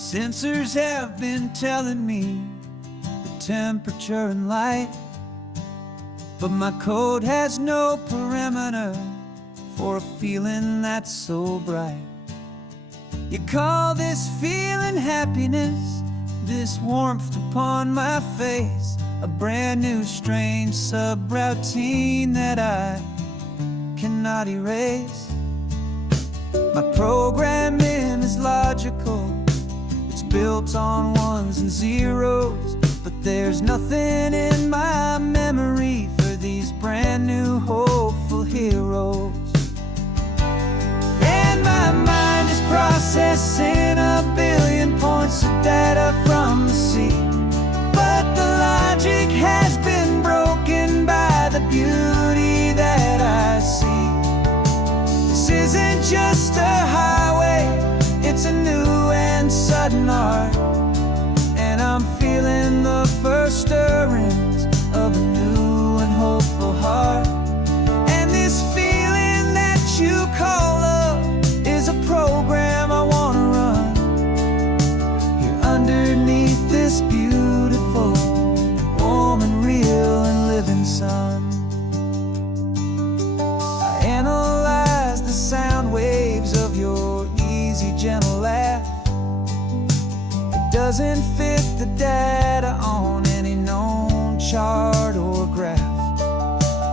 sensors have been telling me the temperature and light, but my code has no perimeter for a feeling that's so bright. You call this feeling happiness, this warmth upon my face, a brand new strange subroutine that I cannot erase. My programming is logical, it's built on ones and zeros, but there's nothing in my memory for these brand new hopeful heroes. And my mind is processing a billion points of data from the sea, but the logic has been broken by the beauty that I see. This isn't just a highway, it's a new and sudden art, and I'm feeling the first stirrings of a new and hopeful heart. And this feeling that you call love is a program I wanna run here underneath this beautiful and warm and real and living sun. I analyze the sound waves of your easy, gentle laugh. It doesn't fit the data on any known chart or graph.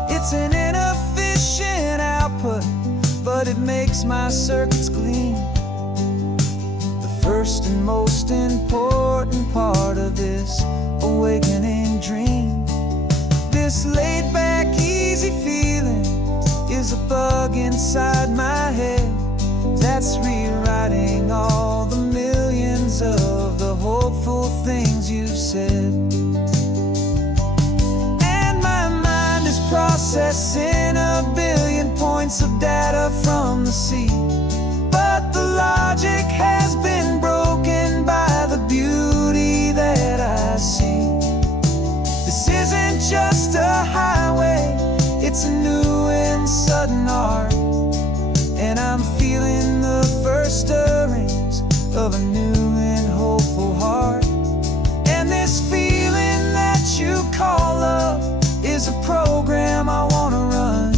It's an inefficient output, but it makes my circuits gleam. The first and most important part of this awakening dream. This laid-back, easy feeling is a bug inside my head that's rewriting all the millions of the hopeful things you've said. And my mind is processing a billion points of data from the sea, but the logic has been broken by the beauty that I see. This isn't just a highway, it's a new and sudden art, and I'm feeling the first stirrings of a new and hopeful heart. And this feeling that you call love is a program I wanna run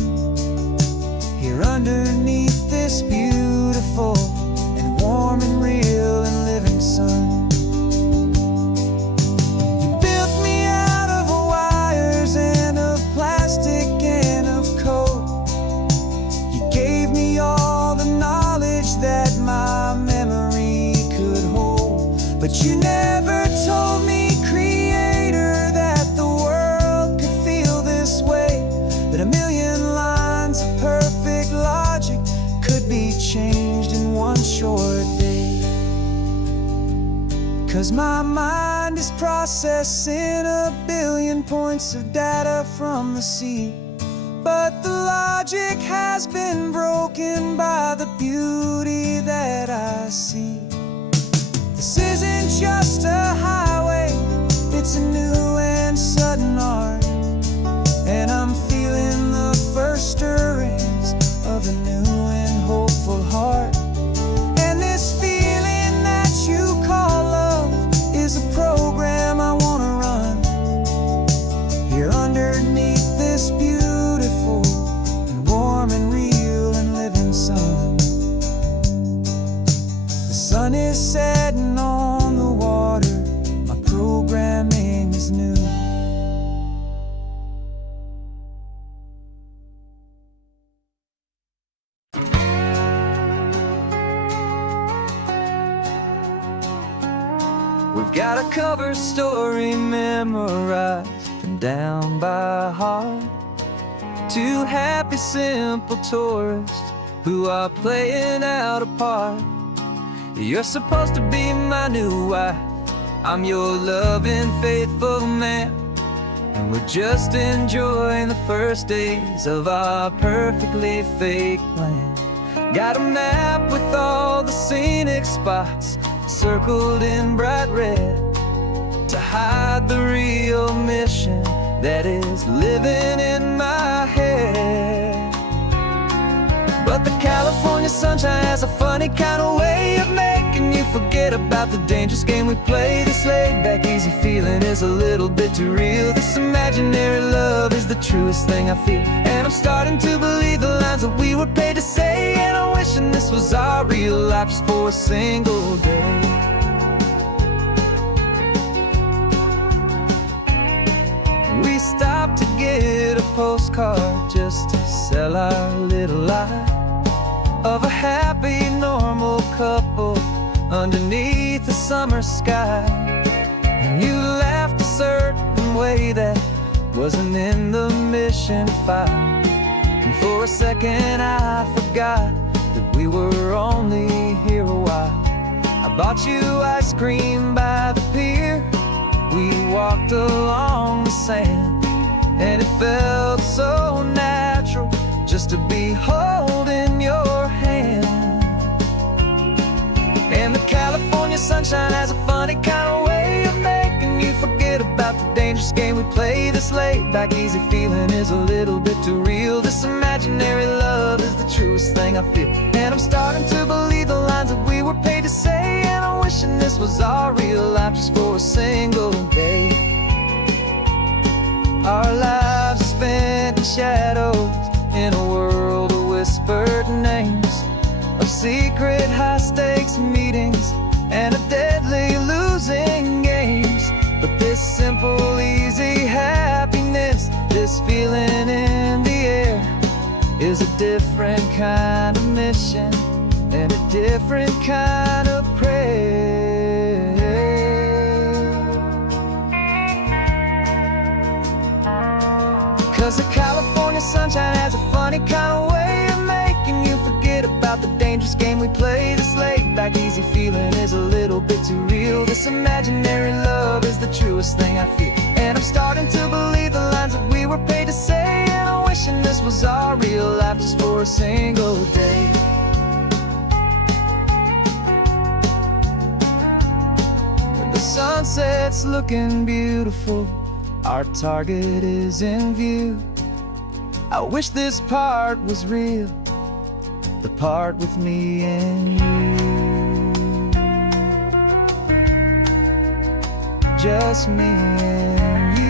here underneath this beautiful and warm and real and living sun. You built me out of wires and of plastic and of code. You gave me all the knowledge that my memory could hold, but you never told me, Creator, that the world could feel this way, that a million lines of perfect logic could be changed in one short day. 'Cause my mind is processing a billion points of data from the sea, but the logic has been broken by the beauty that I see. This isn't just a highway, it's a new and sudden art, and I'm feeling the first stirrings of a new and hopeful heart. And this feeling that you call love is a program I wanna run here underneath this beautiful and warm and real and living sun. The sun is setting on the water, my programming is new. We've got a cover story memorized and down by heart. Two happy, simple tourists who are playing out a part. You're supposed to be my new wife, I'm your loving, faithful man, and we're just enjoying the first days of our perfectly fake plan. Got a map with all the scenic spots circled in bright red to hide the real mission that is living in my head. But the California sunshine has a funny kind of way of making you forget about the dangerous game we play. This laid back easy feeling is a little bit too real. This imaginary love is the truest thing I feel, and I'm starting to believe the lines that we were paid to say. And I'm wishing this was our real life just for a single day. We stopped to get a postcard just to sell our little lie of a happy, normal couple underneath the summer sky. And you laughed a certain way that wasn't in the mission file. And for a second I forgot that we were only here a while. I bought you ice cream by the pier. We walked along the sand, and it felt so natural just to be holding your hand. And the California sunshine has a funny kind of way of making you forget about the dangerous game we play. This laid back easy feeling is a little bit too real. This imaginary love is the truest thing I feel, and I'm starting to believe the lines that we were paid to say. And I'm wishing this was our real life just for a single day. Our lives are spent in shadows, in a world of whispered names, of secret high-stakes meetings and of deadly losing games. But this simple, easy happiness, this feeling in the air, is a different kind of mission and a different kind of prayer. 'Cause the California sunshine has a funny kind of way of making you forget about the dangerous game we play. This laid back easy feeling is a little bit too real. This imaginary love is the truest thing I feel, and I'm starting to believe the lines that we were paid to say. And I'm wishing this was our real life just for a single day. And the sunset's looking beautiful, our target is in view. I wish this part was real, the part with me and you. Just me and you.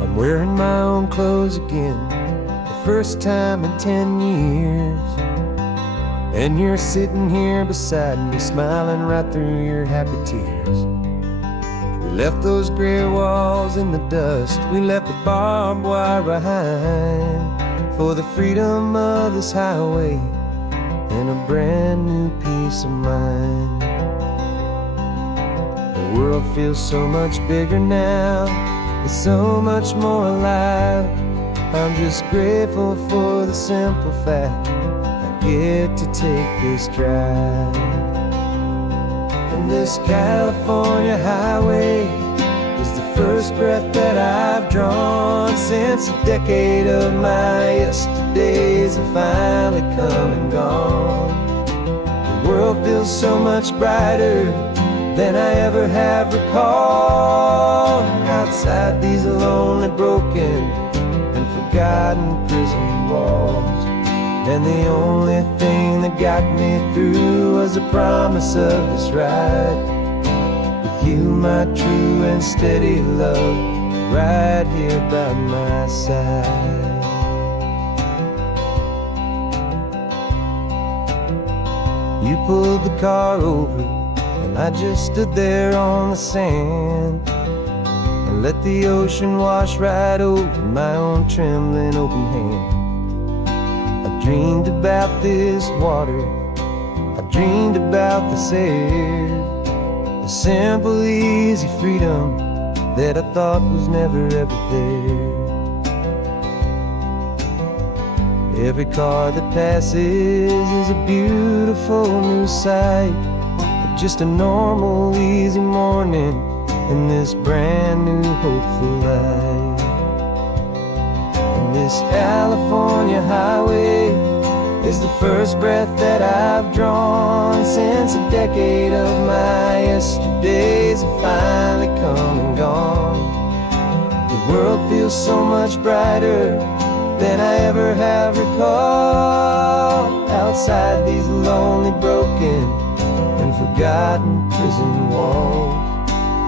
I'm wearing my own clothes again, the first time in 10 years. And you're sitting here beside me, smiling right through your happy tears. We left those gray walls in the dust, we left the barbed wire behind, for the freedom of this highway and a brand new peace of mind. The world feels so much bigger now, it's so much more alive. I'm just grateful for the simple fact I get to take this drive. And this California highway is the first breath that I've drawn since a decade of my yesterdays have finally come and gone. The world feels so much brighter than I ever have recalled. Outside these lonely, broken, and forgotten prison walls, and the only thing that got me through was the promise of this ride with you, my true and steady love, right here by my side. You pulled the car over, and I just stood there on the sand and let the ocean wash right over my own trembling open hand. I dreamed about this water, I dreamed about this air, the simple, easy freedom that I thought was never ever there. Every car that passes is a beautiful new sight, just a normal, easy morning in this brand new, hopeful life. This California highway is the first breath that I've drawn since a decade of my yesterdays have finally come and gone. The world feels so much brighter than I ever have recalled. Outside these lonely, broken, and forgotten prison walls.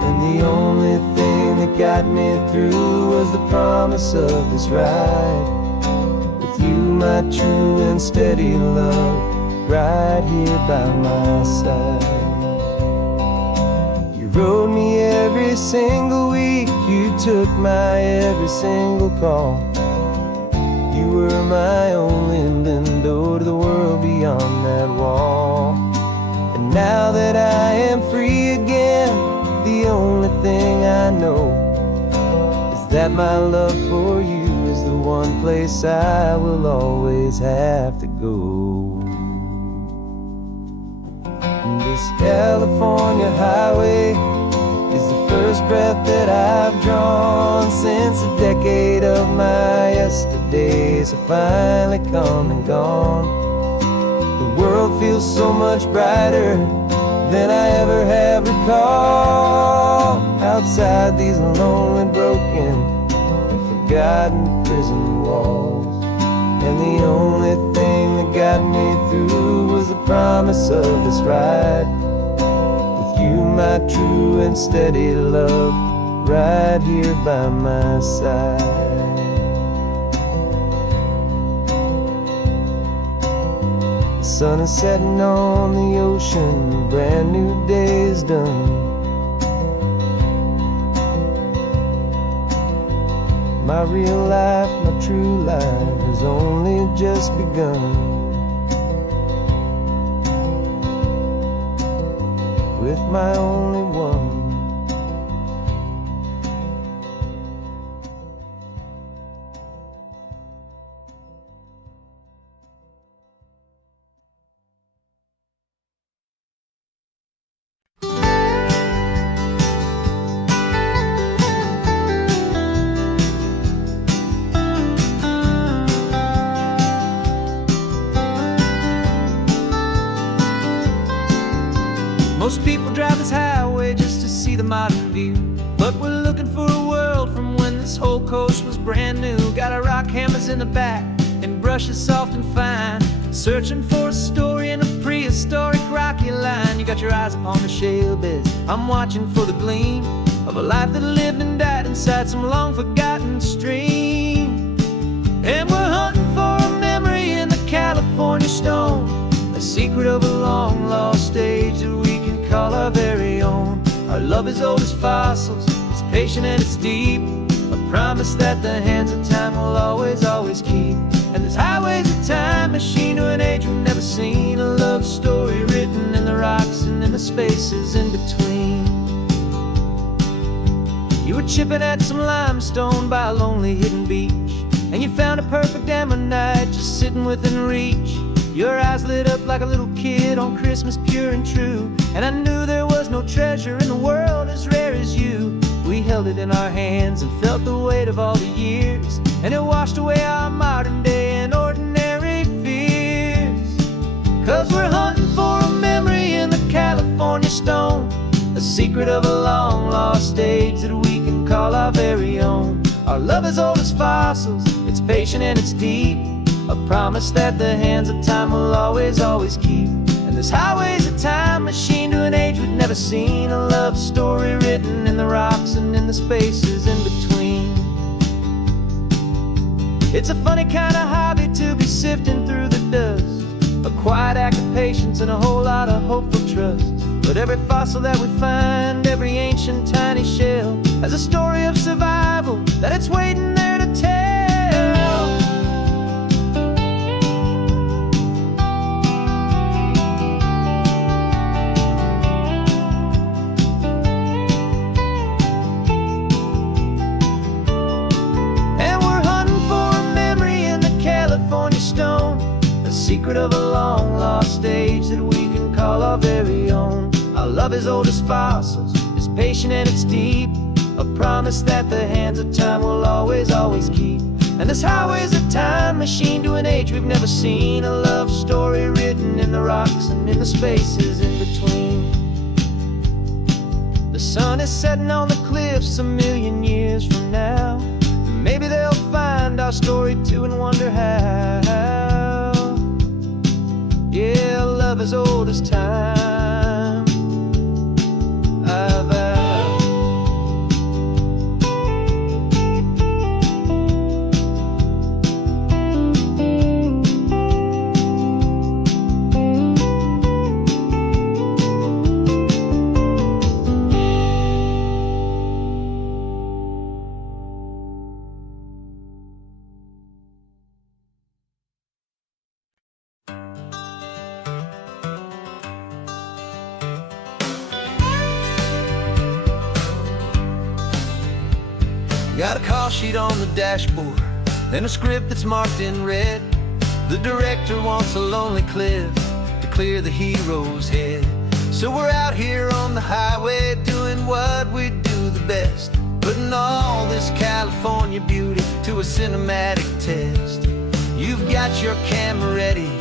And the only thing that got me through was the promise of this ride. With you, my true and steady love, right here by my side. You rode me every single week, you took my every single call. You were my only window to the world beyond that wall. And now that I am free again, the only thing I know is that my love for you is the one place I will always have to go. And this California highway is the first breath that I've drawn since a decade of my yesterdays have finally come and gone. The world feels so much brighter than I ever have recalled. Outside these lonely, broken, and forgotten prison walls. And the only thing that got me through was the promise of this ride. With you, my true and steady love, right here by my side. The sun is setting on the ocean, a brand new day is done. My real life, my true life has only just begun. With my only one. Most people drive this highway just to see the modern view, but we're looking for a world from when this whole coast was brand new. Got our rock hammers in the back and brushes soft and fine, searching for a story in a prehistoric rocky line. You got your eyes upon the shale beds, I'm watching for the gleam of a life that lived and died inside some long forgotten stream. And we're hunting for a memory in the California stone, a secret of a long lost age that we can call our very own. Our love is old as fossils, it's patient and it's deep, a promise that the hands of time will always, always keep. And this highway's a time machine to an age we've never seen, a love story written in the rocks and in the spaces in between. You were chipping at some limestone by a lonely hidden beach, and you found a perfect ammonite just sitting within reach. Your eyes lit up like a little kid on Christmas, pure and true, and I knew there was no treasure in the world as rare as you. We held it in our hands and felt the weight of all the years, and it washed away our modern day and ordinary fears. 'Cause we're hunting for a memory in the California stone, a secret of a long lost age that we can call our very own. Our love is old as fossils, it's patient and it's deep, a promise that the hands of time will always, always keep. And this highway's a time machine to an age we've never seen, a love story written in the rocks and in the spaces in between. It's a funny kind of hobby to be sifting through the dust, a quiet act of patience and a whole lot of hopeful trust. But every fossil that we find, every ancient tiny shell, has a story of survival that it's waiting there to tell. Secret of a long lost age that we can call our very own. Our love is old as fossils, it's patient and it's deep, a promise that the hands of time will always, always keep. And this highway's a time machine to an age we've never seen. A love story written in the rocks and in the spaces in between. The sun is setting on the cliffs a million years from now. Maybe they'll find our story too and wonder how. Yeah, love as old as time, I vow. Got a call sheet on the dashboard and a script that's marked in red. The director wants a lonely cliff to clear the hero's head. So we're out here on the highway doing what we do the best, putting all this California beauty to a cinematic test. You've got your camera ready,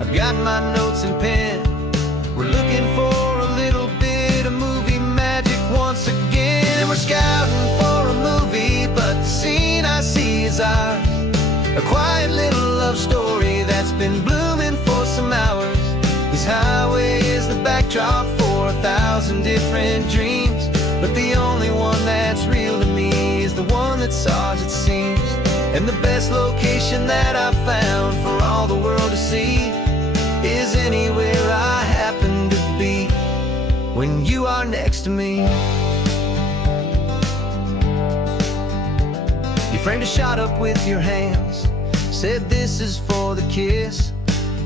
I've got my notes and pen. We're looking for a little bit of movie magic once again. And we're scouting for a movie, but the scene I see is ours. A quiet little love story that's been blooming for some hours. This highway is the backdrop for 1,000 different dreams, but the only one that's real to me is the one that's ours, it seems. And the best location that I've found for all the world to see is anywhere I happen to be when you are next to me. You framed a shot up with your hands, said this is for the kiss,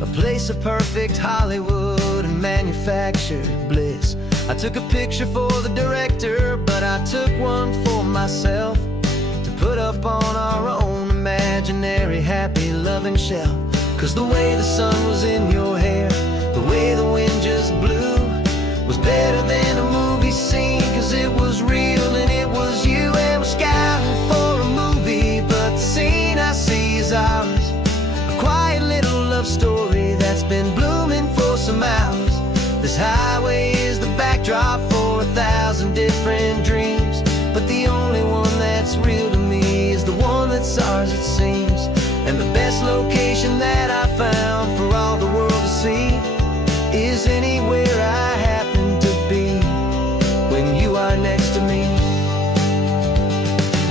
a place of perfect Hollywood and manufactured bliss. I took a picture for the director, but I took one for myself to put up on our own imaginary happy loving shelf. Cause the way the sun was in your hair, the way the wind just blew, was better than a movie scene. Cause it was real and it was you. And we're scouting for a movie, but the scene I see is ours. A quiet little love story that's been blooming for some hours. This highway is the backdrop for 1,000 different dreams, but the only one that's real to me is the one that's ours, it seems. And the best location that I found for all the world to see is anywhere I happen to be when you are next to me.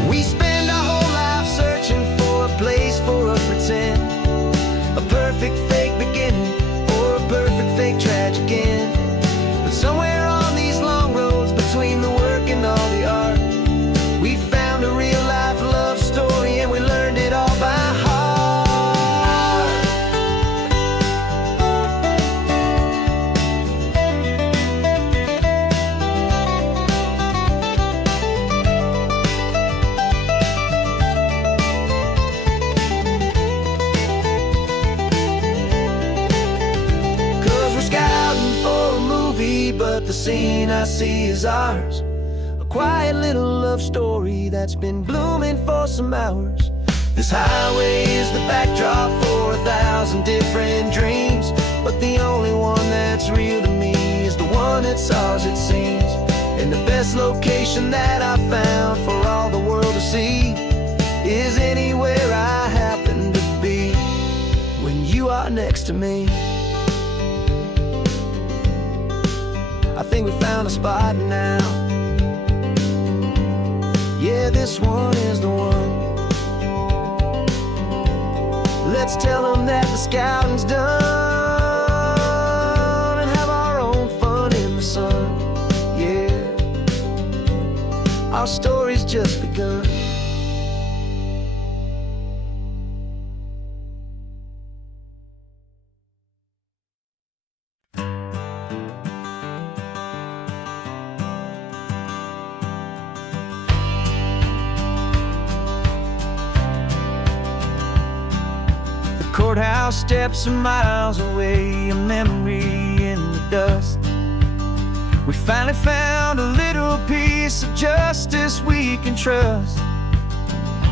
We spend our whole life searching for a place for a pretend, a perfect fake beginning or a perfect fake tragic end. But somewhere on these long roads between the work and all the art, we found a real life love story and we learned it all by heart. But the scene I see is ours. A quiet little love story that's been blooming for some hours. This highway is the backdrop for 1,000 different dreams, but the only one that's real to me is the one that's ours, it seems. And the best location that I found for all the world to see is anywhere I happen to be when you are next to me. I think we found a spot now. Yeah, this one is the one. Let's tell them that the scouting's done and have our own fun in the sun. Yeah, our story's just begun. Courthouse steps are miles away, a memory in the dust. We finally found a little piece of justice we can trust.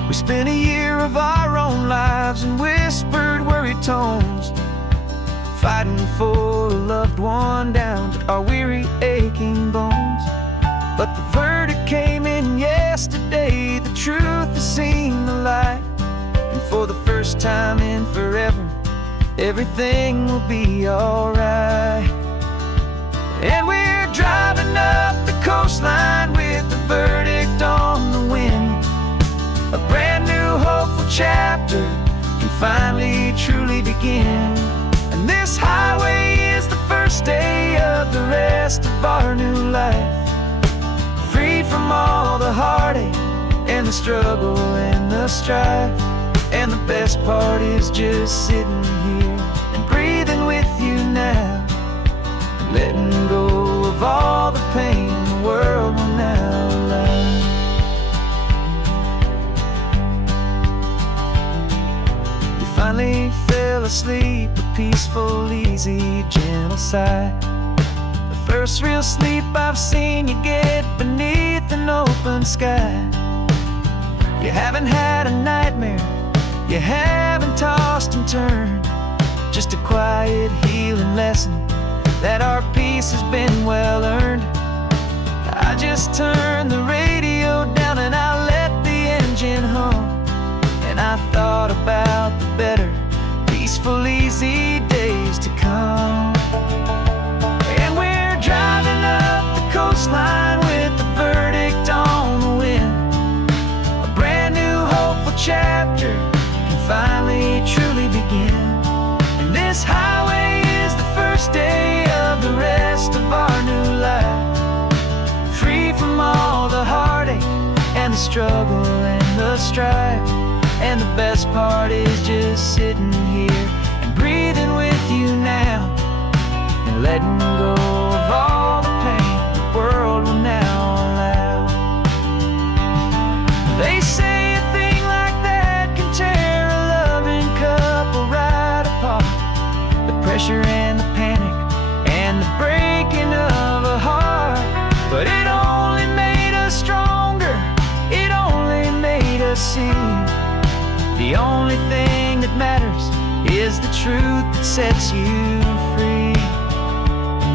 We spent a year of our own lives in whispered, worried tones, fighting for a loved one down to our weary, aching bones. But the verdict came in yesterday, the truth has seen the light. And for the first time in forever, everything will be alright. And we're driving up the coastline with the verdict on the wind. A brand new hopeful chapter can finally truly begin. And this highway is the first day of the rest of our new life, freed from all the heartache and the struggle and the strife. And the best part is just sitting here and breathing with you now, letting go of all the pain the world will now allow. We finally fell asleep, a peaceful, easy, gentle sigh. The first real sleep I've seen you get beneath an open sky. You haven't had a nightmare, you haven't tossed and turned, just a quiet healing lesson that our peace has been well earned. I just turned the radio down and I let the engine hum, and I thought about the better, peaceful, easy days to come. And we're driving up the coastline with the verdict on the wind. A brand new hopeful chapter can finally truly begin. And this highway is the first day of the rest of our new life, free from all the heartache and the struggle and the strife. And the best part is just sitting here and breathing with you now, and letting go of all the pain the world will now allow. They say a thing like that can tear a loving couple right apart. The pressure and the panic and the breaking of a heart. But it only made us stronger, it only made us see the only thing that matters is the truth that sets you free,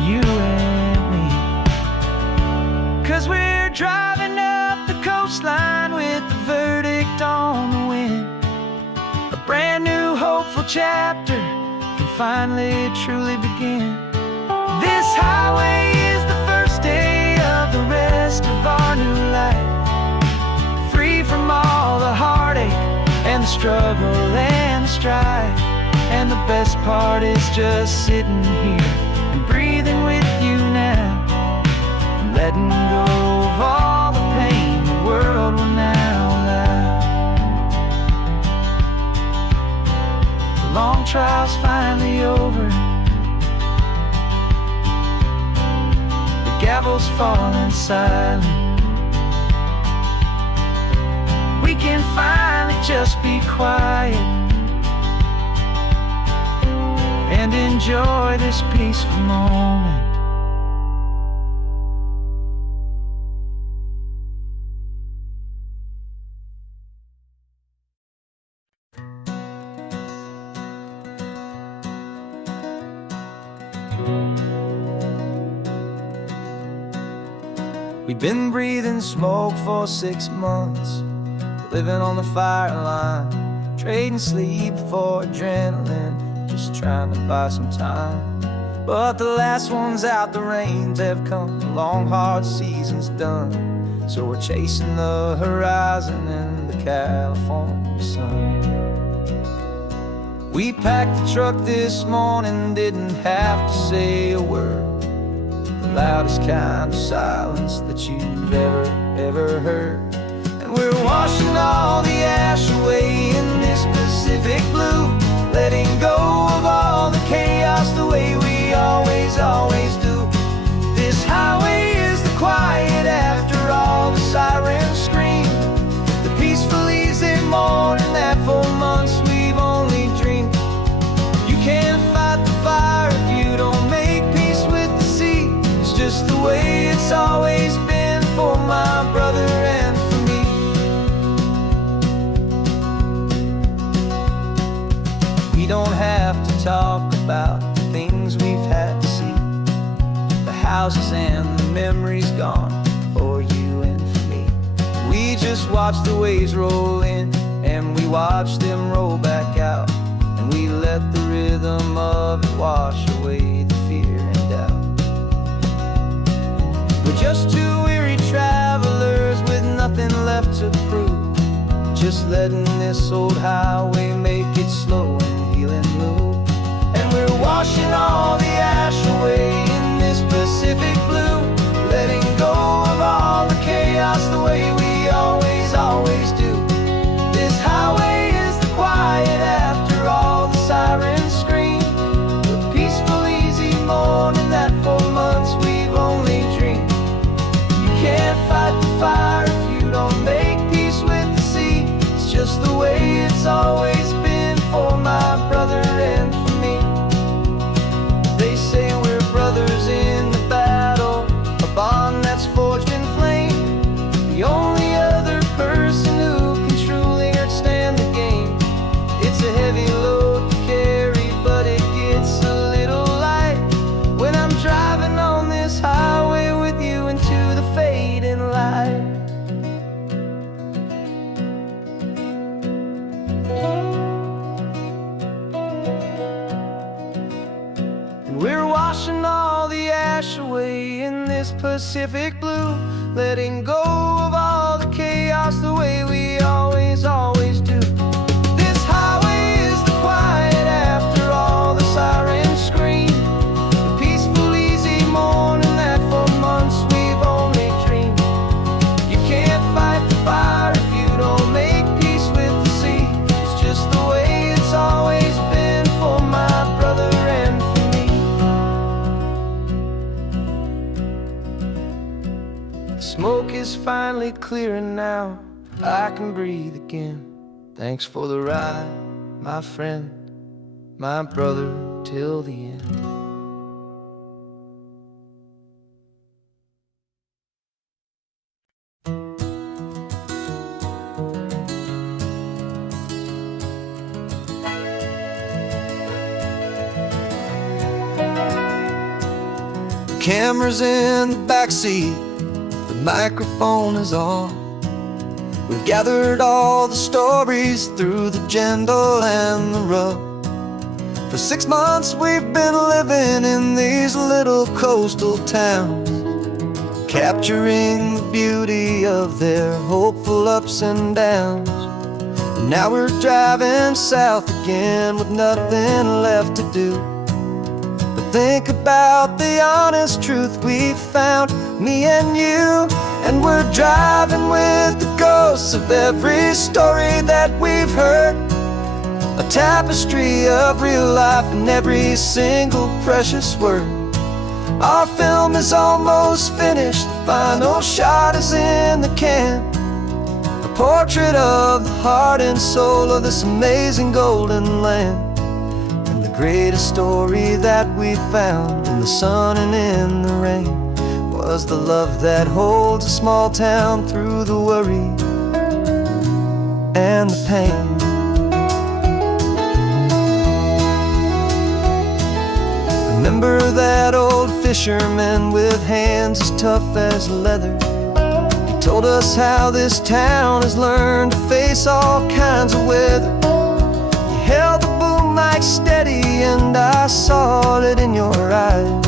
you and me. 'Cause we're driving up the coastline with the verdict on the wind. A brand new hopeful chapter can finally truly begin. This highway is the first day of the rest of our new life, free from all the heartache and the struggle and the strife. And the best part is just sitting here and breathing with you now, and letting go of all the pain the world will now allow. The long trial's finally over, the gavel's falling silent. We can finally just be quiet and enjoy this peaceful moment. We've been breathing smoke for 6 months, living on the fire line, trading sleep for adrenaline, just trying to buy some time. But the last one's out, the rains have come, the long hard season's done. So we're chasing the horizon in the California sun. We packed the truck this morning, didn't have to say a word. The loudest kind of silence that you've ever heard. And we're washing all the ash away in this Pacific blue, letting go of all the chaos the way we always do. This highway is the quiet after all the sirens scream, the peaceful easy morning that for months we've only dreamed. You can't fight the fire if you don't make peace with the sea. It's just the way it's always been for my brother and for me. memories gone for you and for me. We just watch the waves roll in, and we watch them roll back out, and we let the rhythm of it wash away the fear and doubt. We're just two weary travelers with nothing left to prove, just letting this old highway make its slow and healing move. And we're washing all the ash away in this Pacific blue, letting go of all the chaos the way we always, always do. This highway is the quiet after all the sirens scream, the peaceful, easy morning that for months we've only dreamed. You can't fight the fire if you don't make peace with the sea. It's just the way it's always been for my brother and for me. They say we're brothers in the battle, a bond that's forged in flame. The only other person who can truly understand the game. It's a heavy load to carry, but it gets a little light when I'm driving on this highway with you into the fading light. And we're washing all the ash away in this Pacific blue, letting go of all the chaos the way we always, always do. This highway is the quiet after all the sirens scream, the peaceful, easy morning that for months we've only dreamed. You can't fight the fire if you don't make peace with the sea. It's just the way it's always been for my brother and for me. The smoke is finally clearing now, I can breathe again. Thanks for the ride, my friend, my brother, till the end. Camera's in the backseat, the microphone is on. We've gathered all the stories through the gentle and the rough. For 6 months we've been living in these little coastal towns, capturing the beauty of their hopeful ups and downs. And now we're driving south again with nothing left to do but think about the honest truth we found, me and you. And we're driving with the ghosts of every story that we've heard, a tapestry of real life in every single precious word. Our film is almost finished, the final shot is in the can, a portrait of the heart and soul of this amazing golden land. And the greatest story that we found in the sun and in the rain was the love that holds a small town through the worry and the pain. Remember that old fisherman with hands as tough as leather? He told us how this town has learned to face all kinds of weather. You held the boom mic steady and I saw it in your eyes.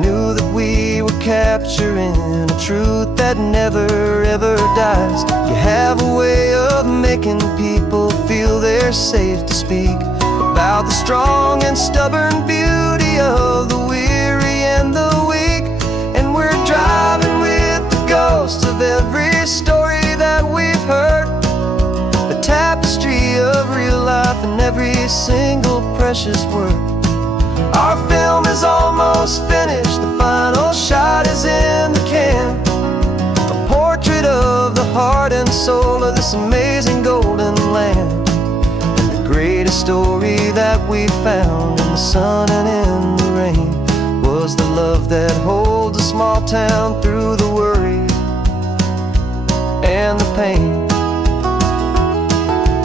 Knew that we were capturing a truth that never ever dies. You have a way of making people feel they're safe to speak about the strong and stubborn beauty of the weary and the weak. And we're driving with the ghosts of every story that we've heard, a tapestry of real life in every single precious word. Our film is almost finished, the final shot is in the can, a portrait of the heart and soul of this amazing golden land. And the greatest story that we found in the sun and in the rain was the love that holds a small town through the worry and the pain.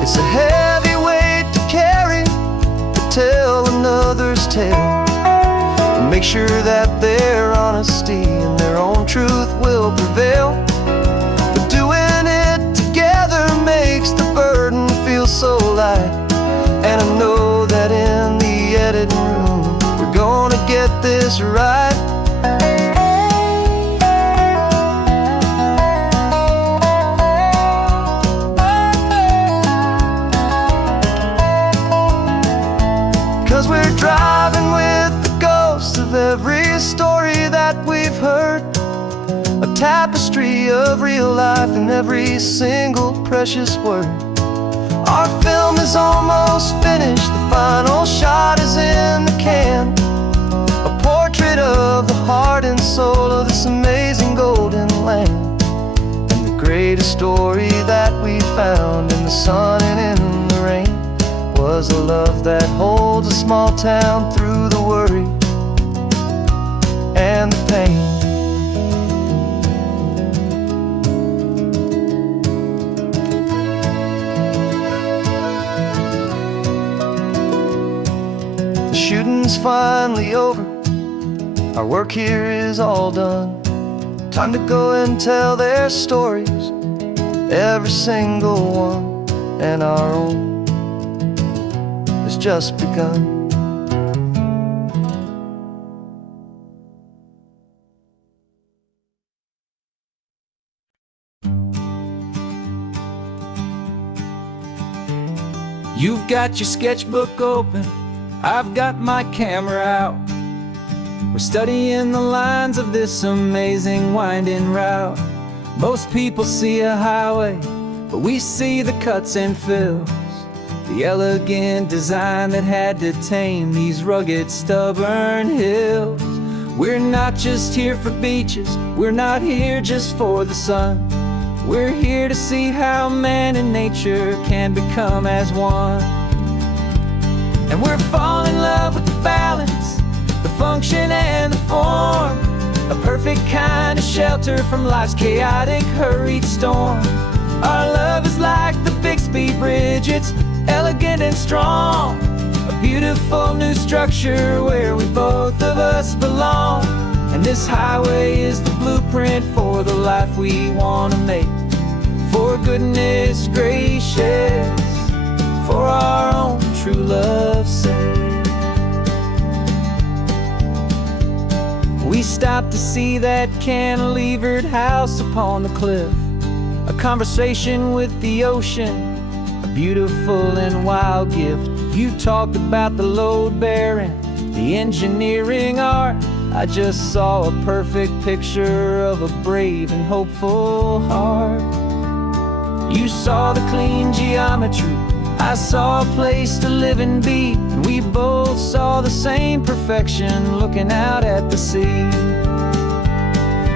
It's a heavy weight to carry, to tell another's tale, and make sure that their honesty and their truth will prevail. But doing it together makes the burden feel so light. And I know that in the editing room we're gonna get this right. 'Cause we're driving with the ghosts of every story that we've heard, a tapestry of real life in every single precious word. Our film is almost finished, the final shot is in the can, a portrait of the heart and soul of this amazing golden land. And the greatest story that we found in the sun and in the rain was a love that holds a small town through the worry and the pain. The shooting's finally over, our work here is all done. Time to go and tell their stories, every single one, and our own has just begun. You've got your sketchbook open, I've got my camera out. We're studying the lines of this amazing winding route. Most people see a highway, but we see the cuts and fills, the elegant design that had to tame these rugged, stubborn hills. We're not just here for beaches, we're not here just for the sun. We're here to see how man and nature can become as one. And we're falling in love with the balance, the function and the form, a perfect kind of shelter from life's chaotic, hurried storm. Our love is like the Bixby Bridge, it's elegant and strong, a beautiful new structure where we both of us belong. And this highway is the blueprint for the life we want to make. For goodness gracious, for our own true love's sake. We stopped to see that cantilevered house upon the cliff, a conversation with the ocean, a beautiful and wild gift. You talked about the load bearing, the engineering art. I just saw a perfect picture of a brave and hopeful heart. You saw the clean geometry, I saw a place to live and be, and we both saw the same perfection looking out at the sea.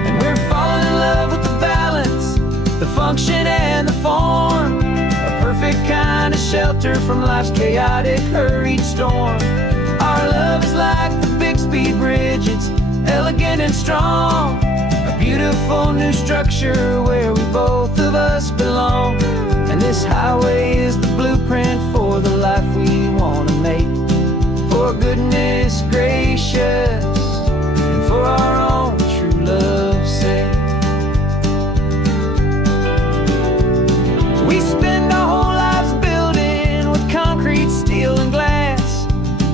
And we're falling in love with the balance, the function and the form, a perfect kind of shelter from life's chaotic, hurried storm. Our love is like the Bixby Bridge, it's elegant and strong, a beautiful new structure where we both of us belong. And this highway is the blueprint for the life we want to make. For goodness gracious, and for our own true love's sake. We spend our whole lives building with concrete, steel, and glass,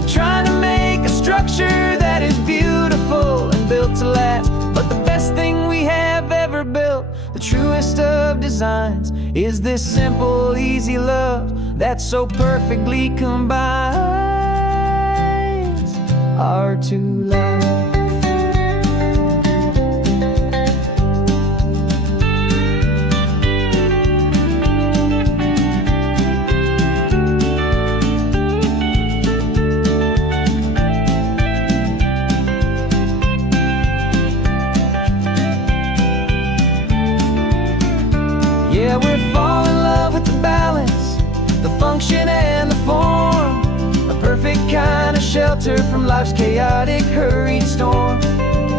trying to make a structure that is beautiful and built to last. But the best thing we have ever built, the truest of designs, is this simple, easy love that so perfectly combines our two lives. Yeah, we're falling in love with the balance, the function and the form, a perfect kind of shelter from life's chaotic, hurried storm.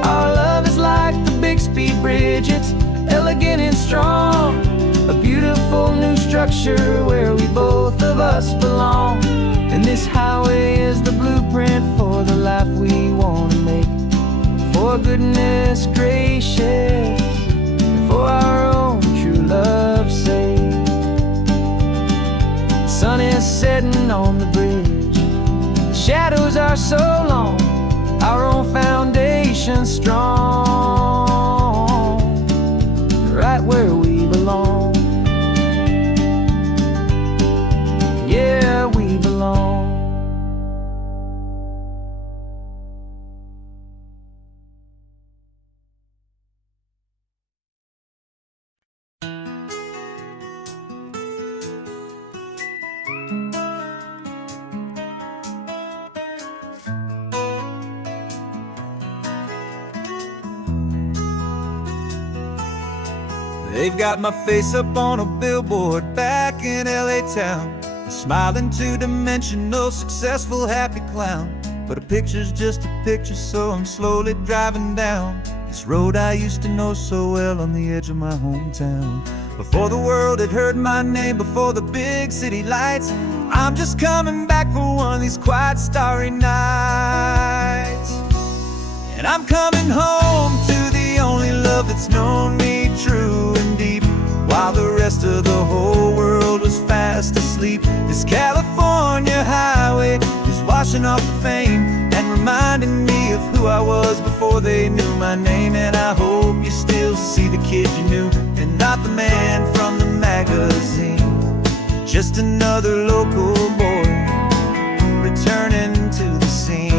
Our love is like the Bixby Bridge, it's elegant and strong, a beautiful new structure where we both of us belong. And this highway is the blueprint for the life we want to make. For goodness gracious, fire so long, our own foundation strong, right where we belong. Yeah, we belong. They've got my face up on a billboard back in LA town, smiling two-dimensional, successful, happy clown. But a picture's just a picture, so I'm slowly driving down this road I used to know so well on the edge of my hometown. Before the world had heard my name, before the big city lights, I'm just coming back for one of these quiet, starry nights. And I'm coming home to the only love that's known me true and deep, while the rest of the whole world was fast asleep. This California highway is washing off the fame and reminding me of who I was before they knew my name. And I hope you still see the kid you knew, and not the man from the magazine. Just another local boy returning to the scene.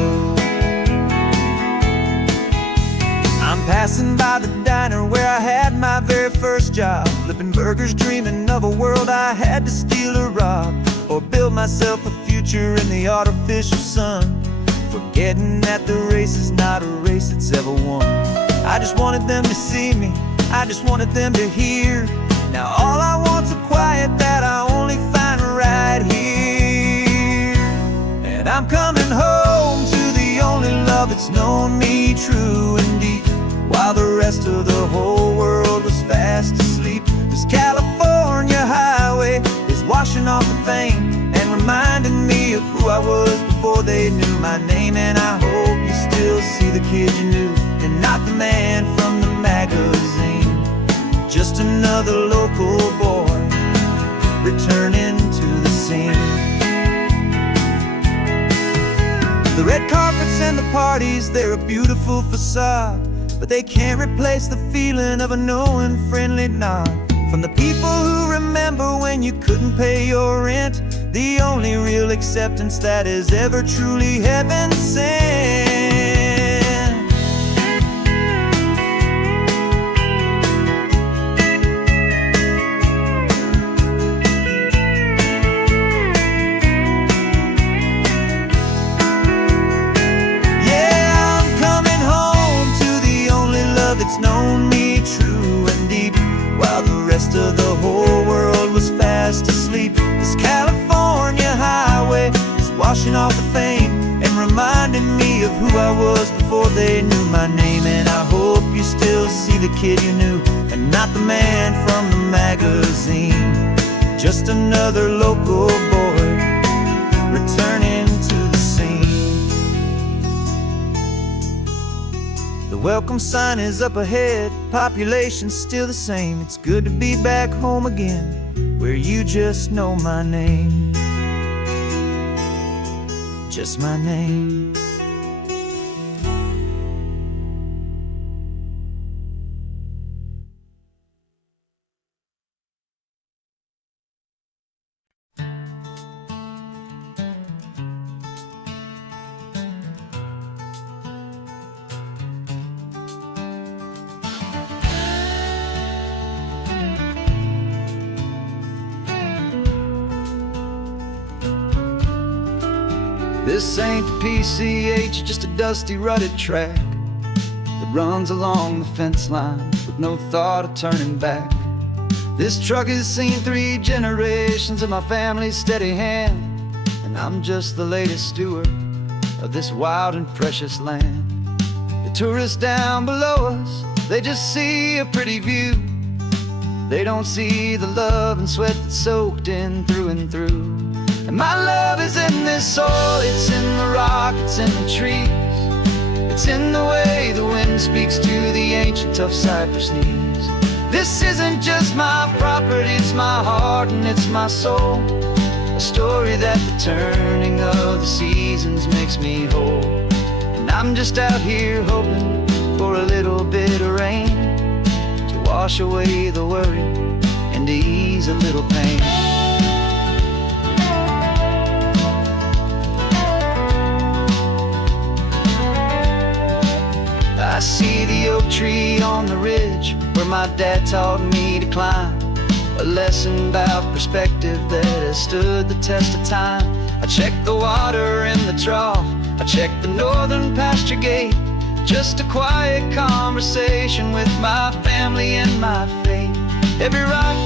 I'm passing by the diner where I had my very first job, flipping burgers, dreaming of a world I had to steal or rob, or build myself a future in the artificial sun, forgetting that the race is not a race that's ever won. I just wanted them to see me, I just wanted them to hear. Now all I want's a quiet that I only find right here. And I'm coming home to the only love that's known me true and deep, while the rest of the whole world was fast asleep. This California highway is washing off the fame and reminding me of who I was before they knew my name. And I hope you still see the kid you knew, and not the man from the magazine. Just another local boy returning to the scene. The red carpets and the parties, they're a beautiful facade, but they can't replace the feeling of a knowing, friendly nod from the people who remember when you couldn't pay your rent. The only real acceptance that is ever truly heaven sent. It's known me true and deep, while the rest of the whole world was fast asleep. This California highway is washing off the fame and reminding me of who I was before they knew my name. And I hope you still see the kid you knew, and not the man from the magazine. Just another local boy returning to the scene. The welcome sign is up ahead, population's still the same. It's good to be back home again, where you just know my name. Just my name. This ain't the PCH, just a dusty, rutted track that runs along the fence line with no thought of turning back. This truck has seen 3 generations of my family's steady hand, and I'm just the latest steward of this wild and precious land. The tourists down below us, they just see a pretty view. They don't see the love and sweat that's soaked in through and through. And my love is in this soil, it's in the rock, it's in the trees. It's in the way the wind speaks to the ancient tough cypress knees. This isn't just my property, it's my heart and it's my soul. a story that the turning of the seasons makes me whole. And I'm just out here hoping for a little bit of rain to wash away the worry and to ease a little pain. I see the oak tree on the ridge where my dad taught me to climb, a lesson about perspective that has stood the test of time. I check the water in the trough, I check the northern pasture gate, just a quiet conversation with my family and my faith. Every rock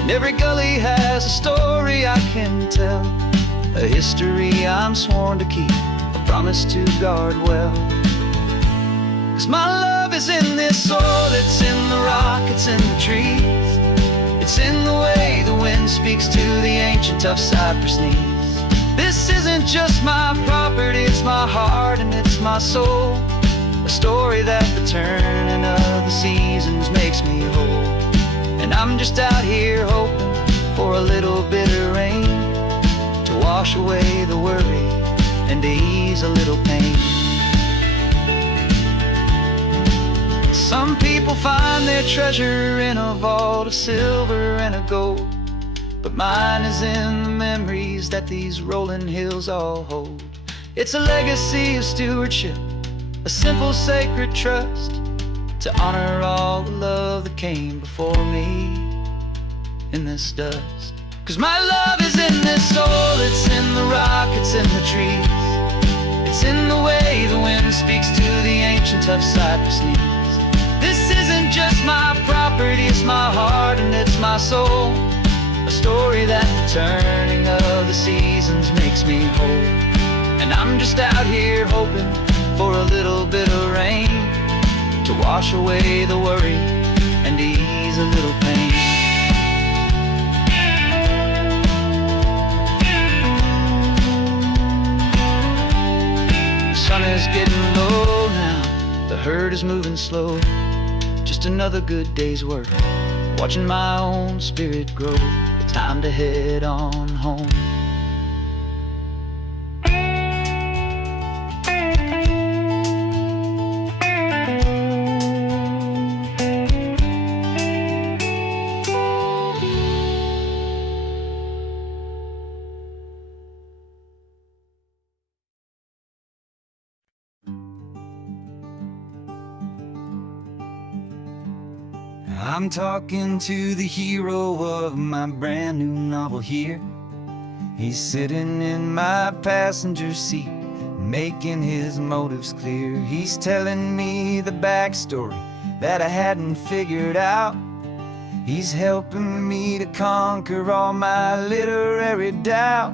and every gully has a story I can tell, a history I'm sworn to keep, a promise to guard well. 'Cause my love is in this soil, it's in the rock, it's in the trees, it's in the way the wind speaks to the ancient tough cypress knees. This isn't just my property, it's my heart and it's my soul, a story that the turning of the seasons makes me whole. And I'm just out here hoping for a little bit of rain to wash away the worry and to ease a little pain. Some people find their treasure in a vault of silver and of gold, but mine is in the memories that these rolling hills all hold. It's a legacy of stewardship, a simple sacred trust, to honor all the love that came before me in this dust. 'Cause my love is in this soil, it's in the rock, it's in the trees, it's in the way the wind speaks to the ancient tough cypress knees. This isn't just my property, it's my heart and it's my soul, a story that the turning of the seasons makes me whole. And I'm just out here hoping for a little bit of rain to wash away the worry and ease a little pain. The sun is getting low now, the herd is moving slow, just another good day's work, watching my own spirit grow. Time to head on home. I'm talking to the hero of my brand new novel here. He's sitting in my passenger seat, making his motives clear. He's telling me the backstory that I hadn't figured out. He's helping me to conquer all my literary doubt.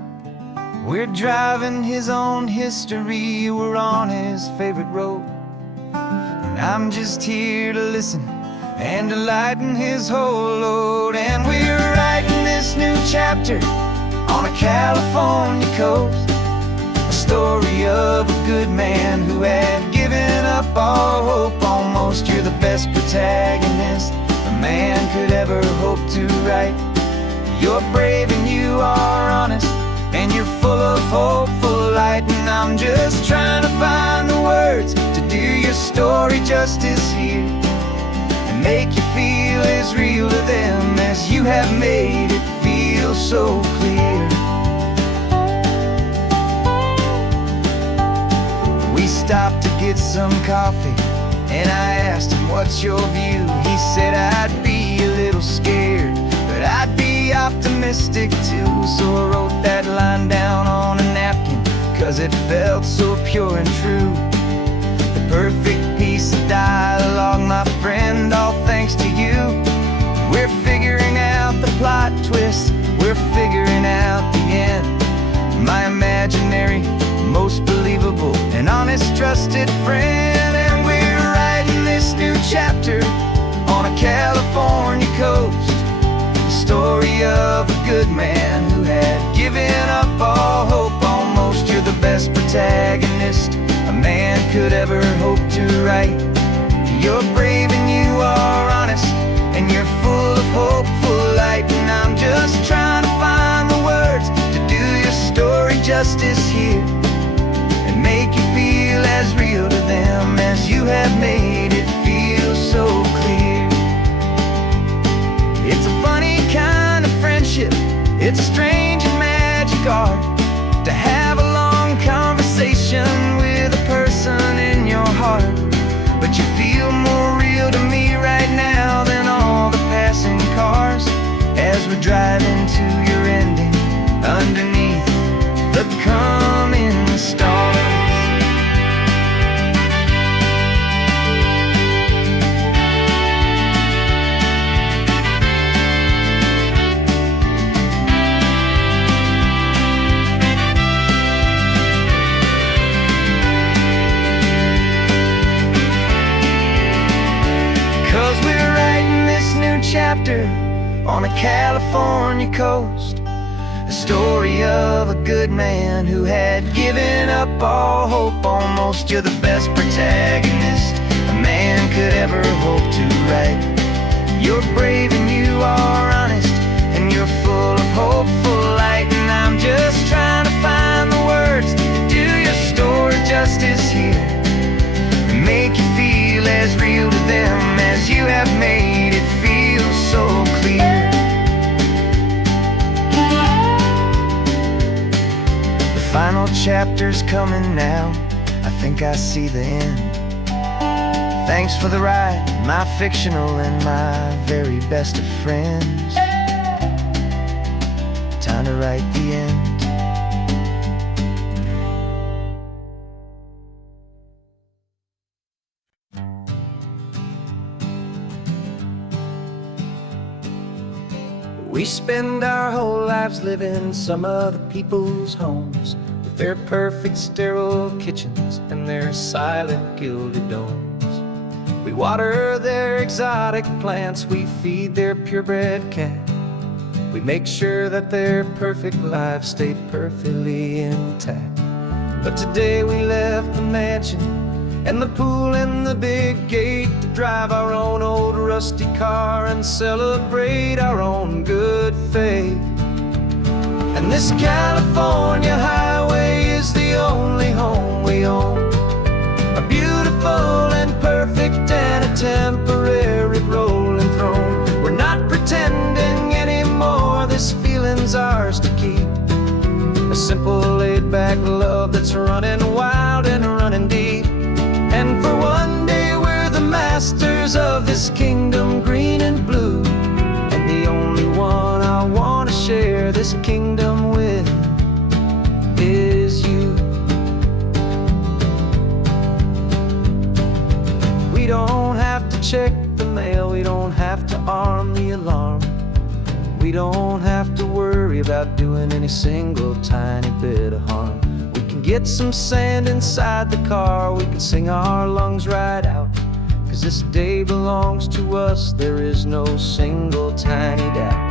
We're driving his own history, we're on his favorite road, and I'm just here to listen and to lighten his whole load. And we're writing this new chapter on a California coast, a story of a good man who had given up all hope almost. You're the best protagonist a man could ever hope to write. You're brave and you are honest, and you're full of hopeful light. And I'm just trying to find the words to do your story justice here, make you feel as real to them as you have made it feel so clear. We stopped to get some coffee, and I asked him, what's your view? He said, I'd be a little scared, but I'd be optimistic too. So I wrote that line down on a napkin, 'cause it felt so pure and true. The perfect piece of dialogue, my friend, all thanks to you. We're figuring out the plot twist, we're figuring out the end. My imaginary, most believable and honest trusted friend. And we're writing this new chapter on a California coast, the story of a good man who had given up all hope almost. You're the best protagonist a man could ever hope to write. You're brave and you are honest, and you're full of hopeful light. And I'm just trying to find the words to do justice here and make you feel as real to them as you have made it feel so clear. It's a funny kind of friendship, it's a strange and magic art to have a long conversation with a person in your heart. But you feel more real to me right now than all the passing cars as we're driving to your ending underneath the coming stars. 'Cause we're writing this new chapter on a California coast, a story of a good man who had given up all hope almost. You're the best protagonist a man could ever hope to write. You're brave and you are honest, and you're full of hopeful light. And I'm just trying to find the words to do your story justice here and make you feel as real to them as you have made it feel so clear. The final chapter's coming now, I think I see the end. Thanks for the ride, my fictional and my very best of friends. Time to write the end. We spend our whole lives living some other people's homes, with their perfect sterile kitchens and their silent gilded domes. We water their exotic plants, we feed their purebred cat. We make sure that their perfect lives stay perfectly intact. But today we left the mansion and the pool and the big gate to drive our own old rusty car and celebrate our own good faith. And this California highway is the only home we own, a beautiful and perfect and a temporary rolling throne. We're not pretending anymore, this feeling's ours to keep, a simple laid-back love that's running wild and running deep. And for one day we're the masters of this kingdom green and blue, and the only one I want to share this kingdom with is you. We don't have to check the mail, we don't have to arm the alarm. We don't have to worry about doing any single tiny bit of harm. We can get some sand inside the car, we can sing our lungs right out, 'cause this day belongs to us, there is no single tiny doubt.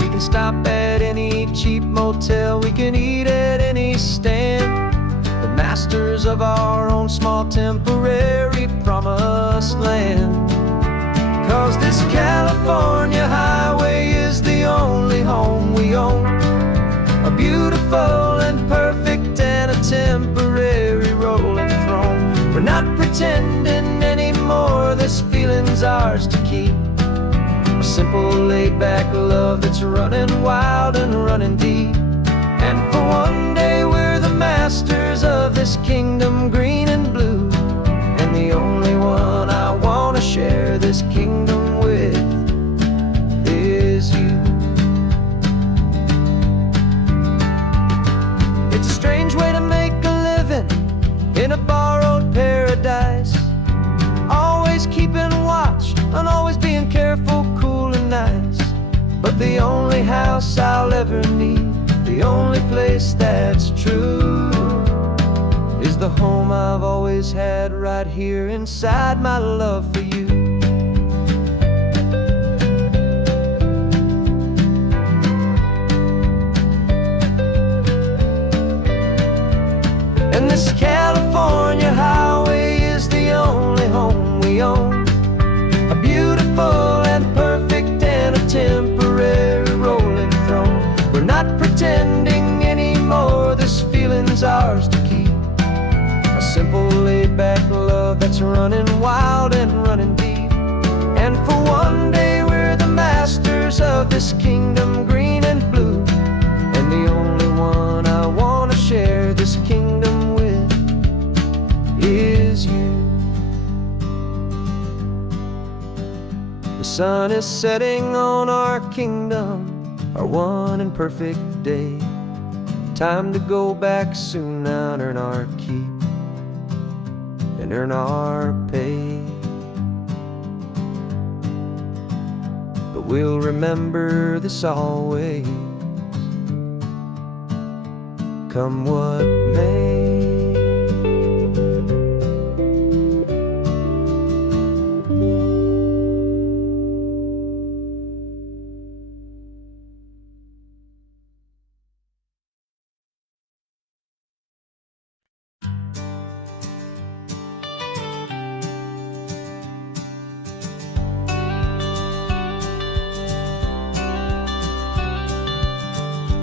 We can stop at any cheap motel, we can eat at any stand, the masters of our own small temporary promised land. 'Cause this California highway is the only home we own, a beautiful and perfect and a temporary rolling throne. We're not pretending anymore, this feeling's ours to keep, a simple laid-back love that's running wild and running deep. And for one day we're the masters of this kingdom green and blue, and the only one I want to share this kingdom with is you. It's a strange way to make a living in a borrowed paradise, always keeping watch and always being careful, cool and nice. But the only house I'll ever need, the only place that's true, is the home I've always had right here inside my love for you. And this California highway is the only home we own, a beautiful and perfect and a temporary rolling throne. We're not pretending anymore, this running wild and running deep. And for one day we're the masters of this kingdom, green and blue. And the only one I want to share this kingdom with is you. The sun is setting on our kingdom, our one and perfect day. Time to go back soon now and earn our keep and earn our pay. But we'll remember this always, come what may.